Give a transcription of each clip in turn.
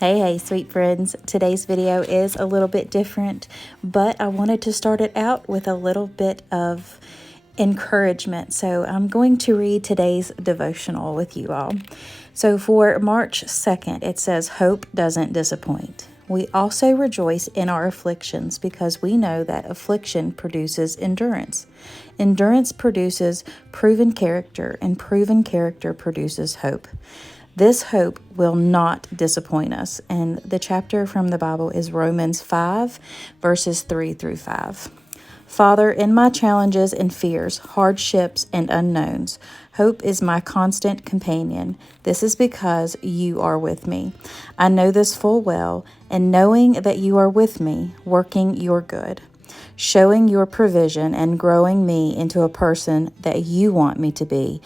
Hey, sweet friends. Today's video is a little bit different, but I wanted to start it out with a little bit of encouragement. So I'm going to read today's devotional with you all. So for March 2nd, it says, "Hope doesn't disappoint. We also rejoice in our afflictions because we know that affliction produces endurance. Endurance produces proven character, and proven character produces hope. This hope will not disappoint us." And the chapter from the Bible is Romans 5, verses 3 through 5. Father, in my challenges and fears, hardships and unknowns, hope is my constant companion. This is because you are with me. I know this full well, and knowing that you are with me, working your good, showing your provision and growing me into a person that you want me to be,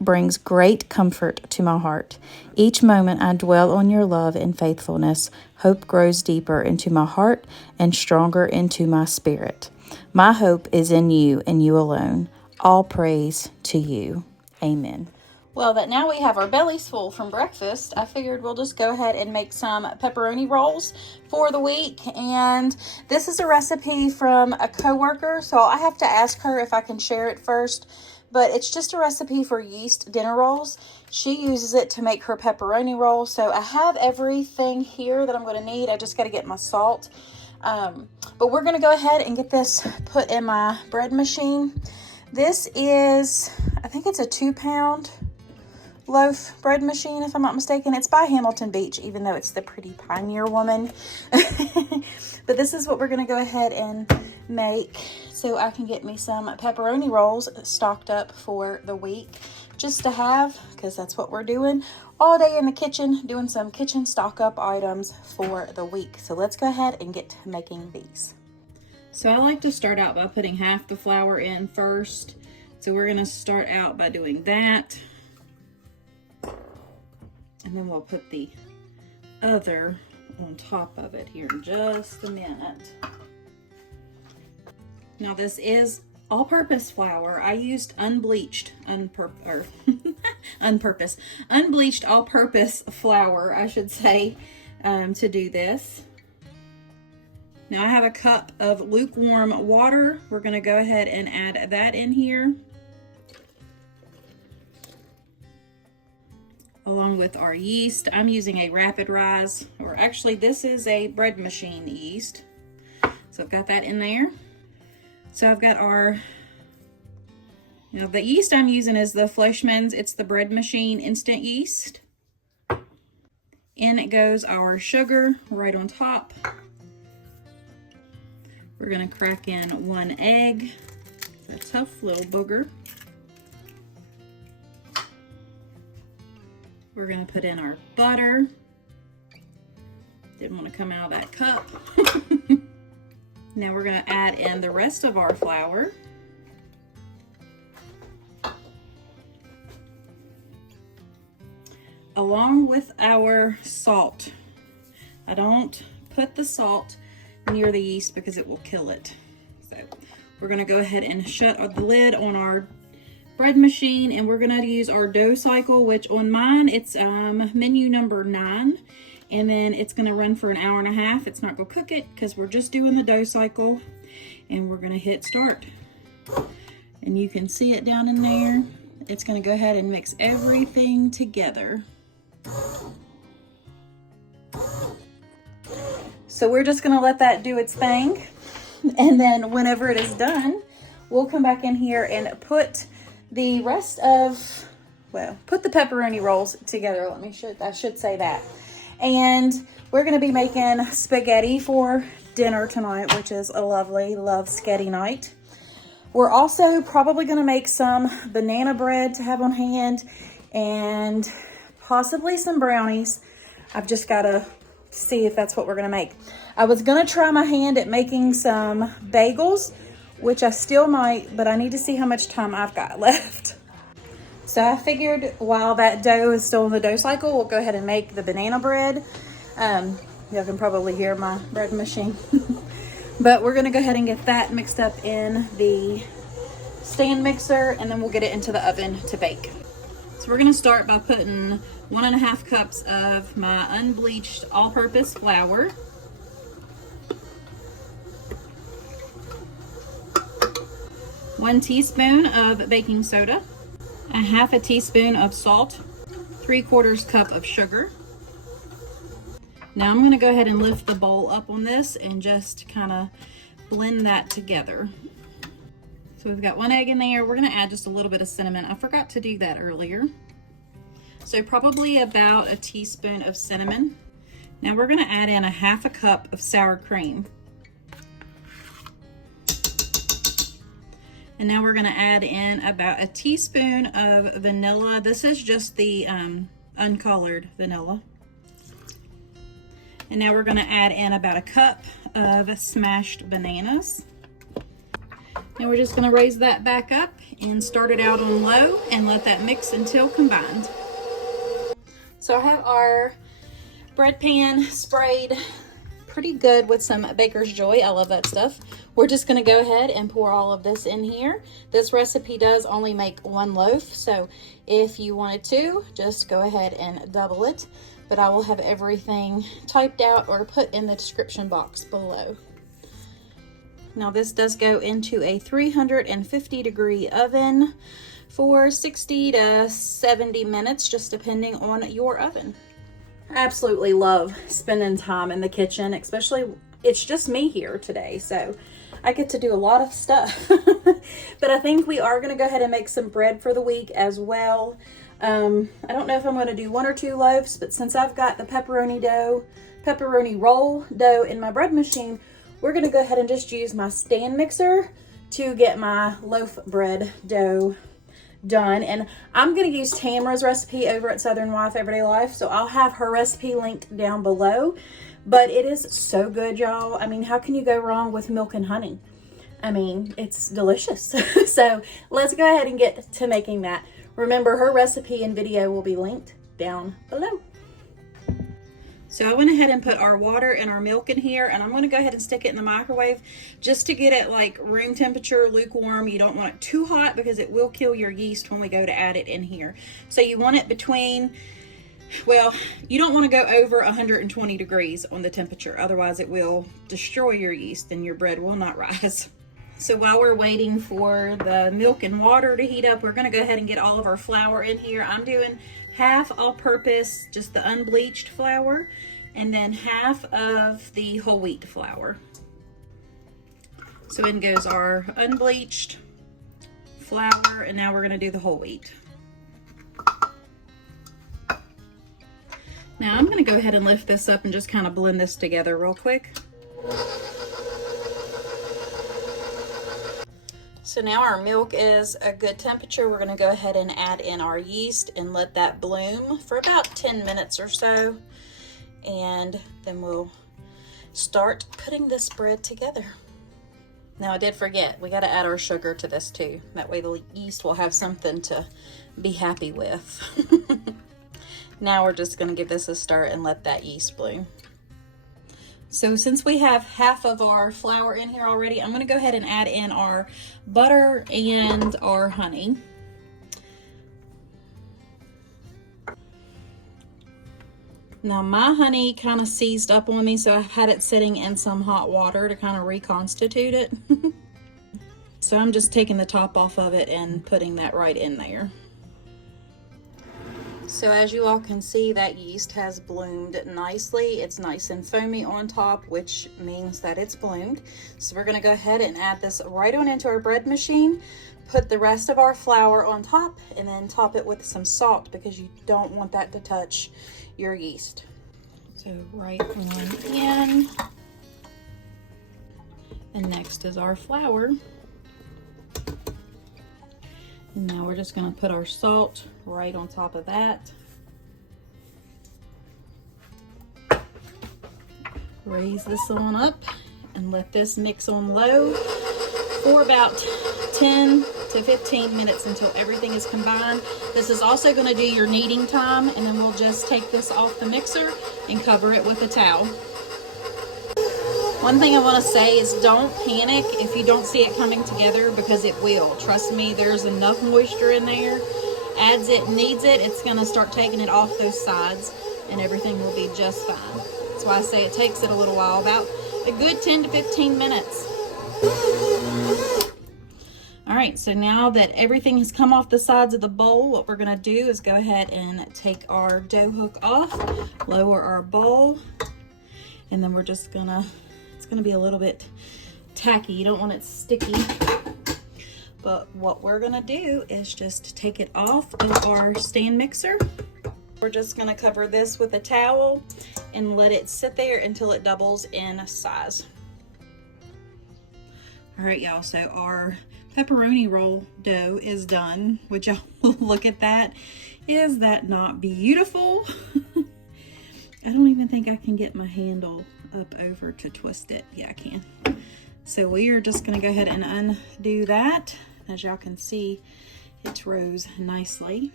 brings great comfort to my heart. Each moment I dwell on your love and faithfulness, hope grows deeper into my heart and stronger into my spirit. My hope is in you and you alone. All praise to you. Amen. Well, that now we have our bellies full from breakfast, I figured we'll just go ahead and make some pepperoni rolls for the week. And this is a recipe from a coworker, so I have to ask her if I can share it first. But it's just a recipe for yeast dinner rolls. She uses it to make her pepperoni rolls. So I have everything here that I'm going to need. I just got to get my salt. But we're going to go ahead and get this put in my bread machine. This is, I think it's a 2-pound loaf bread machine, if I'm not mistaken. It's by Hamilton Beach, even though it's the Pretty Pioneer Woman. But this is what we're going to go ahead and make so I can get me some pepperoni rolls stocked up for the week, just to have, because that's what we're doing all day in the kitchen, doing some kitchen stock up items for the week. So let's go ahead and get to making these. So I like to start out by putting half the flour in first. So we're going to start out by doing that. And then we'll put the other on top of it here in just a minute. Now this is all-purpose flour. I used unbleached all-purpose flour, I should say, to do this. Now I have a cup of lukewarm water. We're going to go ahead and add that in here, along with our yeast. I'm using a rapid rise, or actually this is a bread machine yeast. So I've got that in there. So I've got our, now the yeast I'm using is the Fleischmann's. It's the bread machine instant yeast. In it goes our sugar right on top. We're gonna crack in 1 egg. It's a tough little booger. We're gonna put in our butter. Didn't want to come out of that cup. Now we're gonna add in the rest of our flour. Along with our salt. I don't put the salt near the yeast because it will kill it. So we're gonna go ahead and shut the lid on our bread machine, and we're gonna use our dough cycle, which on mine it's menu number 9, and then it's gonna run for 1.5 hours. It's not gonna cook it because we're just doing the dough cycle, and we're gonna hit start. And you can see it down in there. It's gonna go ahead and mix everything together. So we're just gonna let that do its thing, and then whenever it is done, we'll come back in here and put the rest of, well, put the pepperoni rolls together. I should say that. And we're going to be making spaghetti for dinner tonight, which is a lovely love-sketty night. We're also probably going to make some banana bread to have on hand and possibly some brownies. I've just got to see if that's what we're going to make. I was going to try my hand at making some bagels, which I still might, but I need to see how much time I've got left. So I figured while that dough is still in the dough cycle, we'll go ahead and make the banana bread. Y'all can probably hear my bread machine. But we're gonna go ahead and get that mixed up in the stand mixer, and then we'll get it into the oven to bake. So we're gonna start by putting 1.5 cups of my unbleached all-purpose flour. One teaspoon of baking soda, 1/2 teaspoon of salt, 3/4 cup of sugar. Now I'm gonna go ahead and lift the bowl up on this and just kind of blend that together. So we've got 1 egg in there. We're gonna add just a little bit of cinnamon. I forgot to do that earlier. So probably about a teaspoon of cinnamon. Now we're gonna add in 1/2 cup of sour cream. And now we're gonna add in about a teaspoon of vanilla. This is just the uncolored vanilla. And now we're gonna add in about a cup of smashed bananas. And we're just gonna raise that back up and start it out on low and let that mix until combined. So I have our bread pan sprayed pretty good with some Baker's Joy. I love that stuff. We're just gonna go ahead and pour all of this in here. This recipe does only make 1 loaf, so if you wanted to, just go ahead and double it. But I will have everything typed out or put in the description box below. Now this does go into a 350-degree oven for 60 to 70 minutes, just depending on your oven. I absolutely love spending time in the kitchen, especially it's just me here today, so I get to do a lot of stuff. But I think we are gonna go ahead and make some bread for the week as well. I don't know if I'm gonna do 1 or 2 loaves, but since I've got the pepperoni roll dough in my bread machine, we're gonna go ahead and just use my stand mixer to get my loaf bread dough done. And I'm gonna use Tamara's recipe over at Southern Wife Everyday Life, so I'll have her recipe linked down below. But it is so good, y'all. I mean, how can you go wrong with milk and honey? I mean, it's delicious. So let's go ahead and get to making that. Remember, her recipe and video will be linked down below. So I went ahead and put our water and our milk in here, and I'm going to go ahead and stick it in the microwave just to get it like room temperature, lukewarm. You don't want it too hot because it will kill your yeast when we go to add it in here. So you want it between, well, you don't want to go over 120 degrees on the temperature. Otherwise it will destroy your yeast and your bread will not rise. So while we're waiting for the milk and water to heat up, we're going to go ahead and get all of our flour in here. I'm doing half all-purpose, just the unbleached flour, and then half of the whole wheat flour. So in goes our unbleached flour, and now we're going to do the whole wheat. Now I'm going to go ahead and lift this up and just kind of blend this together real quick. So now our milk is a good temperature. We're going to go ahead and add in our yeast and let that bloom for about 10 minutes or so. And then we'll start putting this bread together. Now I did forget, we got to add our sugar to this too. That way the yeast will have something to be happy with. Now we're just going to give this a stir and let that yeast bloom. So since we have half of our flour in here already, I'm going to go ahead and add in our butter and our honey. Now my honey kind of seized up on me, so I've had it sitting in some hot water to kind of reconstitute it. So I'm just taking the top off of it and putting that right in there. So as you all can see, that yeast has bloomed nicely. It's nice and foamy on top, which means that it's bloomed. So we're gonna go ahead and add this right on into our bread machine, put the rest of our flour on top, and then top it with some salt because you don't want that to touch your yeast. So right on in. And next is our flour. And now we're just going to put our salt right on top of that. Raise this on up and let this mix on low for about 10 to 15 minutes until everything is combined. This is also going to do your kneading time, and then we'll just take this off the mixer and cover it with a towel. One thing I want to say is don't panic if you don't see it coming together, because it will. Trust me, there's enough moisture in there as it needs it, it's gonna start taking it off those sides and everything will be just fine. That's why I say it takes it a little while, about a good 10 to 15 minutes. All right, so now that everything has come off the sides of the bowl, what we're gonna do is go ahead and take our dough hook off, lower our bowl, and then we're just gonna, it's gonna be a little bit tacky. You don't want it sticky. But what we're gonna do is just take it off of our stand mixer. We're just gonna cover this with a towel and let it sit there until it doubles in size. All right, y'all, so our pepperoni roll dough is done. Would y'all look at that? Is that not beautiful? I don't even think I can get my handle up over to twist it. Yeah, I can. So we are just gonna go ahead and undo that. As y'all can see, it rose nicely.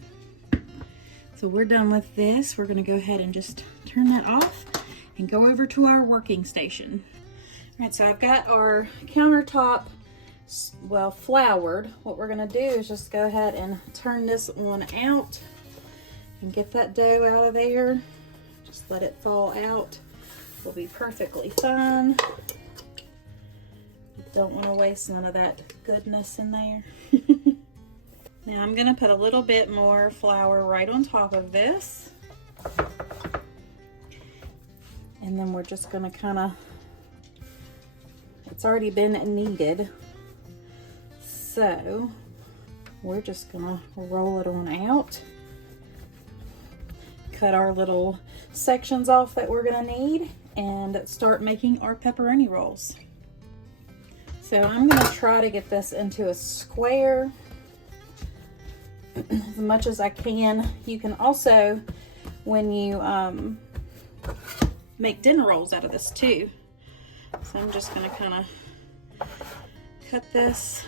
So we're done with this. We're gonna go ahead and just turn that off and go over to our working station. All right, so I've got our countertop, well, floured. What we're gonna do is just go ahead and turn this one out and get that dough out of there. Just let it fall out. We'll be perfectly fine. Don't want to waste none of that goodness in there. Now I'm going to put a little bit more flour right on top of this. And then we're just going to kind of, it's already been kneaded. So we're just going to roll it on out. Cut our little sections off that we're going to need and start making our pepperoni rolls. So I'm going to try to get this into a square as much as I can. You can also, when you make dinner rolls out of this too. So I'm just going to kind of cut this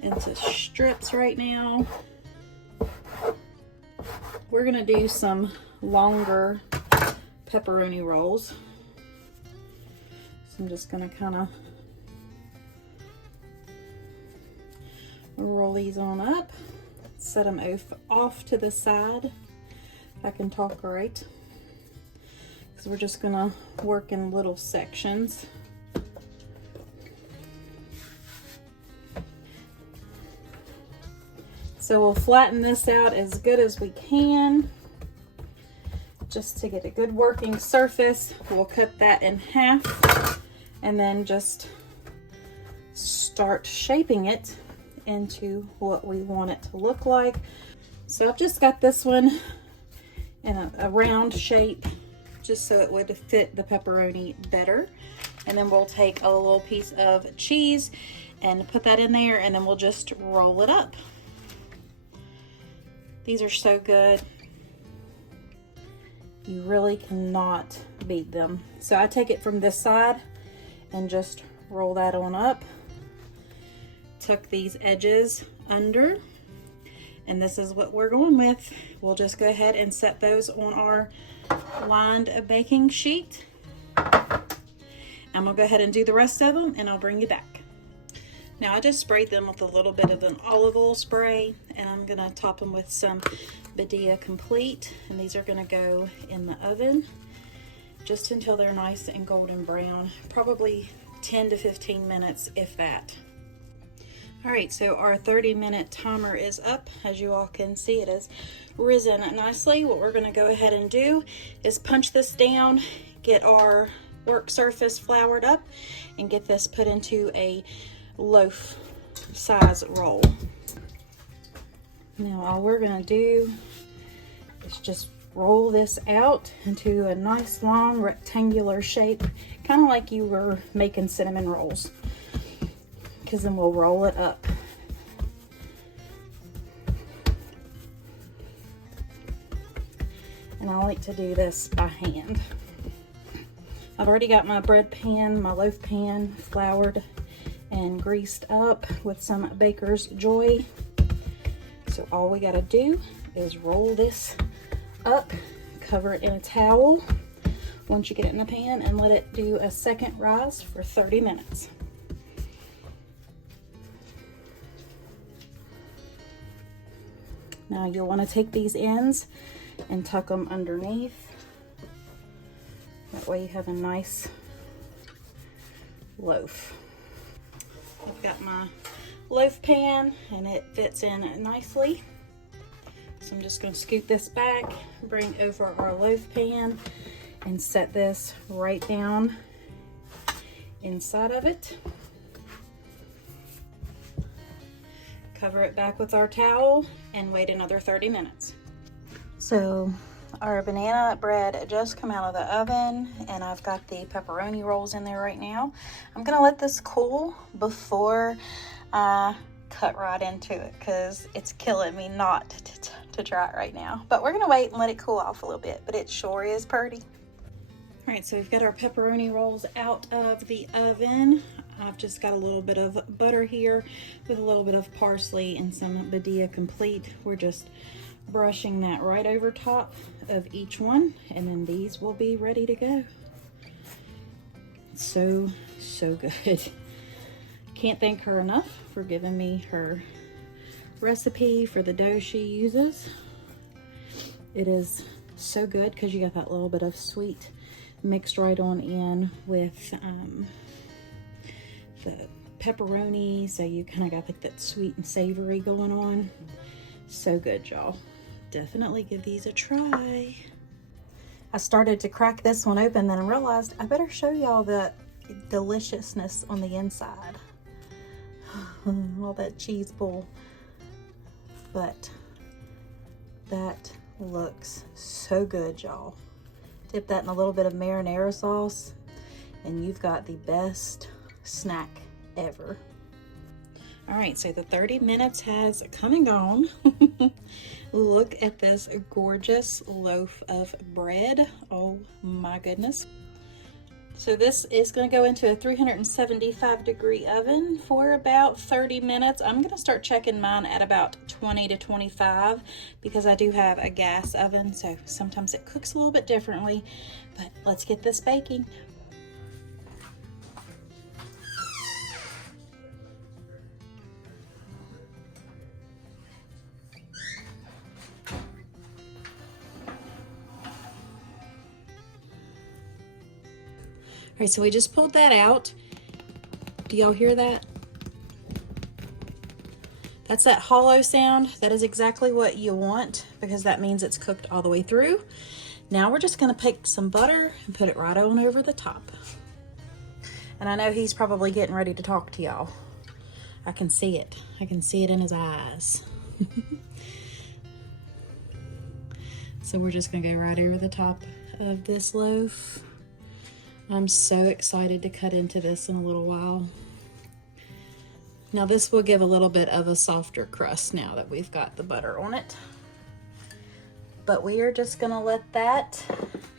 into strips right now. We're going to do some longer pepperoni rolls. I'm just going to kind of roll these on up, set them off to the side, if I can talk right, because we're just going to work in little sections. So we'll flatten this out as good as we can, just to get a good working surface. We'll cut that in half and then just start shaping it into what we want it to look like. So I've just got this one in a round shape, just so it would fit the pepperoni better. And then we'll take a little piece of cheese and put that in there, and then we'll just roll it up. These are so good. You really cannot beat them. So I take it from this side and just roll that on up. Tuck these edges under, and this is what we're going with. We'll just go ahead and set those on our lined baking sheet. I'm gonna go ahead and do the rest of them, and I'll bring you back. Now I just sprayed them with a little bit of an olive oil spray, and I'm gonna top them with some Badia Complete, and these are gonna go in the oven just until they're nice and golden brown, probably 10 to 15 minutes, if that. All right, so our 30-minute timer is up. As you all can see, it has risen nicely. What we're gonna go ahead and do is punch this down, get our work surface floured up, and get this put into a loaf size roll. Now all we're gonna do is just roll this out into a nice long rectangular shape, kind of like you were making cinnamon rolls, because then we'll roll it up. And I like to do this by hand. I've already got my bread pan, my loaf pan floured and greased up with some Baker's Joy. So all we gotta do is roll this up, cover it in a towel once you get it in the pan, and let it do a second rise for 30 minutes. Now you'll want to take these ends and tuck them underneath. That way you have a nice loaf. I've got my loaf pan and it fits in nicely. So I'm just going to scoot this back, bring over our loaf pan, and set this right down inside of it. Cover it back with our towel and wait another 30 minutes. So our banana bread just come out of the oven, and I've got the pepperoni rolls in there right now. I'm gonna let this cool before I cut right into it because it's killing me not to try it right now. But we're gonna wait and let it cool off a little bit, but it sure is pretty. All right, so we've got our pepperoni rolls out of the oven. I've just got a little bit of butter here with a little bit of parsley and some Badia complete. We're just brushing that right over top of each one, and then these will be ready to go. So good. Can't thank her enough for giving me her recipe for the dough she uses. It is so good because you got that little bit of sweet mixed right on in with the pepperoni, so you kind of got like that sweet and savory going on. So good, y'all. Definitely give these a try. I started to crack this one open, then I realized I better show y'all the deliciousness on the inside. All that cheese pull. But that looks so good, y'all. Dip that in a little bit of marinara sauce, and you've got the best snack ever. All right, so the 30 minutes has come and gone. Look at this gorgeous loaf of bread. Oh my goodness. So this is going to go into a 375-degree oven for about 30 minutes. I'm going to start checking mine at about 20 to 25 because I do have a gas oven, so sometimes it cooks a little bit differently. But let's get this baking. All right, so we just pulled that out. Do y'all hear that? That's that hollow sound. That is exactly what you want because that means it's cooked all the way through. Now we're just gonna pick some butter and put it right on over the top. And I know he's probably getting ready to talk to y'all. I can see it. I can see it in his eyes. So we're just gonna go right over the top of this loaf. I'm so excited to cut into this in a little while. Now this will give a little bit of a softer crust now that we've got the butter on it. But we are just gonna let that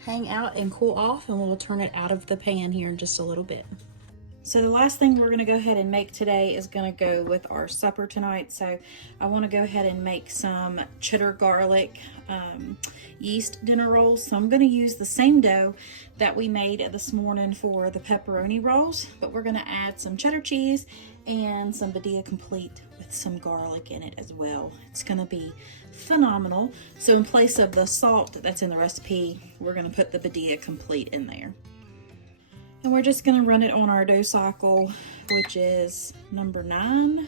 hang out and cool off, and we'll turn it out of the pan here in just a little bit. So the last thing we're gonna go ahead and make today is gonna go with our supper tonight. So I wanna go ahead and make some cheddar garlic yeast dinner rolls. So I'm gonna use the same dough that we made this morning for the pepperoni rolls, but we're gonna add some cheddar cheese and some Badia complete with some garlic in it as well. It's gonna be phenomenal. So in place of the salt that's in the recipe, we're gonna put the Badia complete in there. And we're just gonna run it on our dough cycle, which is number 9.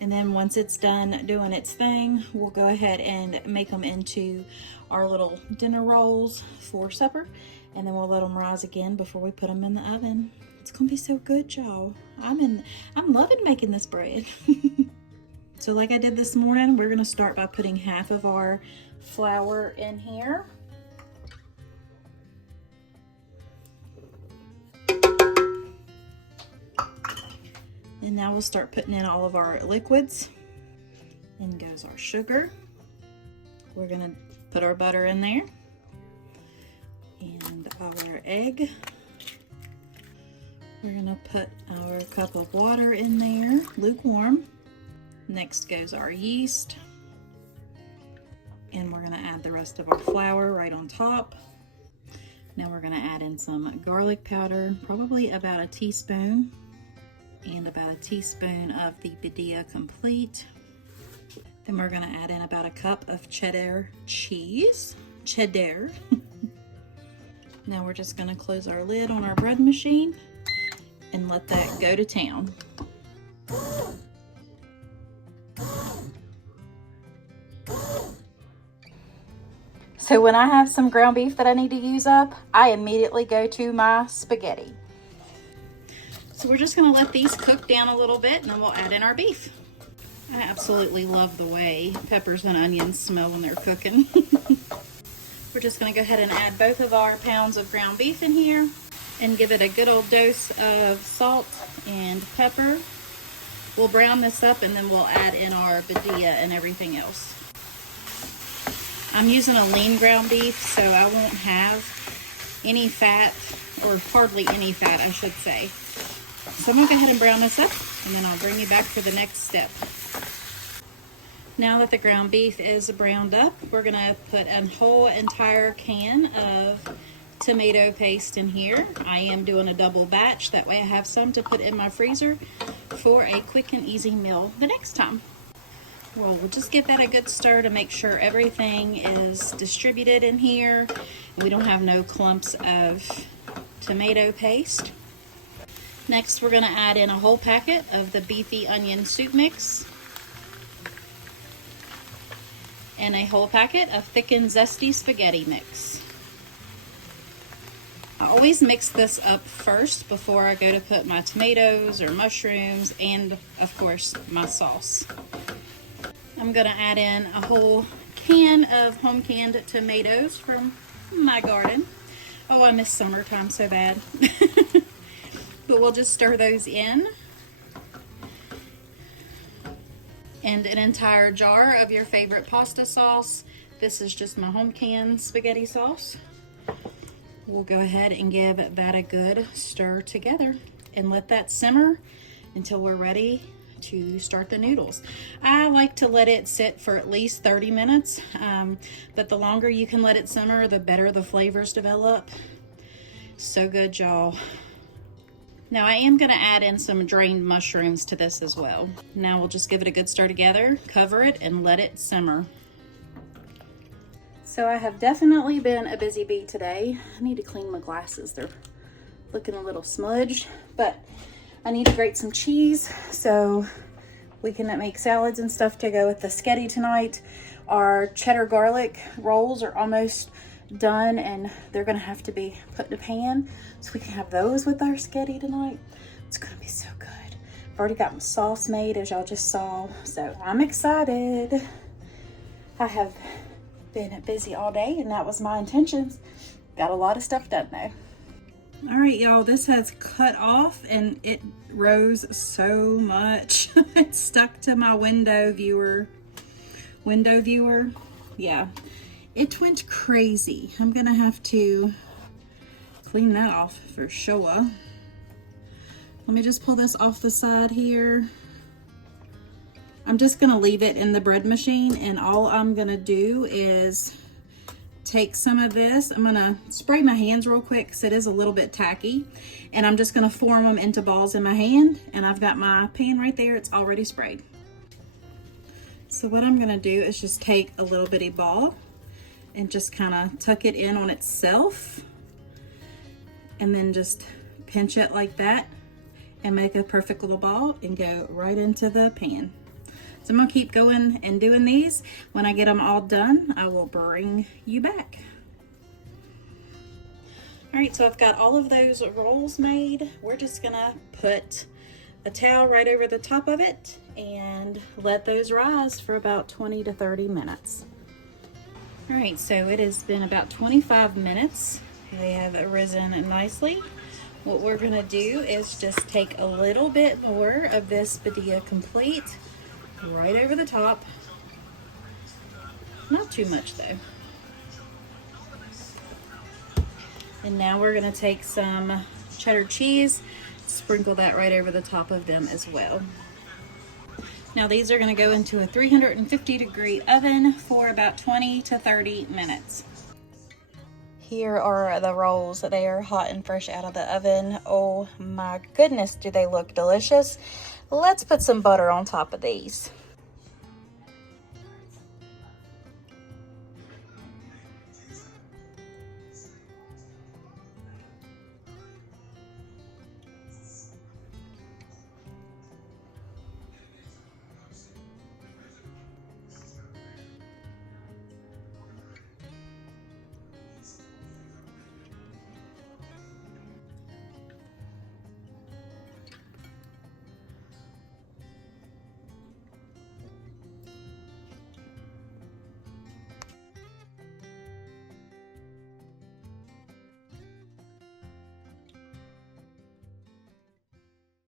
And then once it's done doing its thing, we'll go ahead and make them into our little dinner rolls for supper. And then we'll let them rise again before we put them in the oven. It's gonna be so good, y'all. I'm loving making this bread. So like I did this morning, we're gonna start by putting half of our flour in here. And now we'll start putting in all of our liquids. In goes our sugar. We're gonna put our butter in there. And our egg. We're gonna put our cup of water in there, lukewarm. Next goes our yeast. And we're gonna add the rest of our flour right on top. Now we're gonna add in some garlic powder, probably about a teaspoon. And about a teaspoon of the Badia complete. Then we're gonna add in about a cup of cheddar cheese. Cheddar. Now we're just gonna close our lid on our bread machine and let that go to town. So when I have some ground beef that I need to use up, I immediately go to my spaghetti. So we're just gonna let these cook down a little bit and then we'll add in our beef. I absolutely love the way peppers and onions smell when they're cooking. We're just gonna go ahead and add both of our pounds of ground beef in here and give it a good old dose of salt and pepper. We'll brown this up and then we'll add in our Badia and everything else. I'm using a lean ground beef, so I won't have any fat, or hardly any fat, I should say. So I'm gonna go ahead and brown this up, and then I'll bring you back for the next step. Now that the ground beef is browned up, we're gonna put a whole entire can of tomato paste in here. I am doing a double batch, that way I have some to put in my freezer for a quick and easy meal the next time. Well, we'll just give that a good stir to make sure everything is distributed in here and we don't have no clumps of tomato paste. Next, we're gonna add in a whole packet of the beefy onion soup mix and a whole packet of thickened zesty spaghetti mix. I always mix this up first before I go to put my tomatoes or mushrooms and, of course, my sauce. I'm gonna add in a whole can of home canned tomatoes from my garden. Oh, I miss summertime so bad. But we'll just stir those in. And an entire jar of your favorite pasta sauce. This is just my home canned spaghetti sauce. We'll go ahead and give that a good stir together and let that simmer until we're ready to start the noodles. I like to let it sit for at least 30 minutes, but the longer you can let it simmer, the better the flavors develop. So good, y'all. Now I am gonna add in some drained mushrooms to this as well. Now we'll just give it a good stir together, cover it, and let it simmer. So I have definitely been a busy bee today. I need to clean my glasses. They're looking a little smudged, but I need to grate some cheese so we can make salads and stuff to go with the sketty tonight. Our cheddar garlic rolls are almost done and they're gonna have to be put in a pan so we can have those with our sketty tonight. It's gonna be so good. I've already got my sauce made, as y'all just saw, so I'm excited. I have been busy all day and that was my intentions. Got a lot of stuff done though. All right, y'all, this has cut off and it rose so much. It stuck to my window viewer. Yeah, it went crazy. I'm gonna have to clean that off for sure. Let me just pull this off the side here. I'm just gonna leave it in the bread machine, and all I'm gonna do is take some of this. I'm gonna spray my hands real quick because it is a little bit tacky, and I'm just gonna form them into balls in my hand, and I've got my pan right there. It's already sprayed. So what I'm gonna do is just take a little bitty ball and just kind of tuck it in on itself, and then just pinch it like that and make a perfect little ball and go right into the pan. So I'm gonna keep going and doing these. When I get them all done, I will bring you back. All right, so I've got all of those rolls made. We're just gonna put a towel right over the top of it and let those rise for about 20 to 30 minutes. All right, so it has been about 25 minutes. They have risen nicely. What we're gonna do is just take a little bit more of this Badia Complete right over the top. Not too much though. And now we're gonna take some cheddar cheese, sprinkle that right over the top of them as well. Now these are gonna go into a 350-degree oven for about 20 to 30 minutes. Here are the rolls. They are hot and fresh out of the oven. Oh my goodness, do they look delicious. Let's put some butter on top of these.